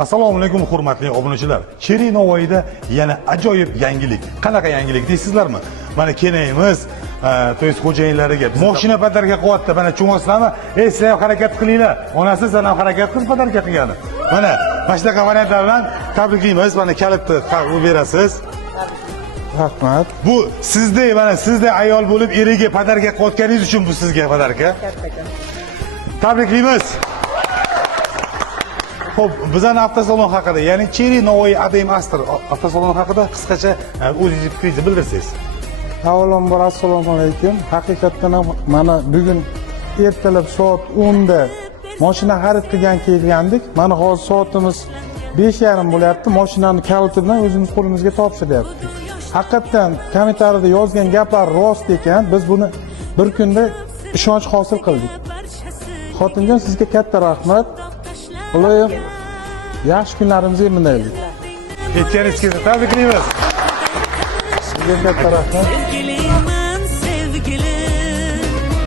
Assalomu alaykum hurmatli obunachilar. Cherry Novoiyda yana ajoyib yangilik. Qanaqa yangilik deysizlarmi? Mana kenayimiz, to есть xo'jayinlariga mashina padarka qilyapti. Mana cho'ng'asizlarmi? Sizlar ham harakat qilinglar. Onasi sizlar ham harakat qilib padarka qilgani. Mana shunaqa variantlar bilan tabriklaymiz. Mana kalitni berasiz. Rahmat. Bu sizday ayol bo'lib eriga padarka qilayotganingiz uchun bu sizga padarka. Tabriklaymiz. Xo'p, bizning avtosalon haqida, ya'ni Cherry Novoiy Adem Astor avtosalon haqida qisqacha o'zingiz fikringizni bildirsangiz. Avvalambor assalomu alaykum. Haqiqatdan ham mana bugun ertalab soat 10 da mashina xarid qilgan kelgandik. Mana hozir soatimiz 5:30 bo'lyapti. Mashinani kaliti bilan o'zimiz qo'limizga topshiryapti. Haqiqatdan kommentariyada yozgan gaplar rost ekan. Biz buni bir kunda ishonch hosil qildik. Xotinjon, sizga katta rahmat. Iloyim yaxshi kunlarimizga minaylik. Aytganingizga tabriklaymiz. Sizga katta rahmat.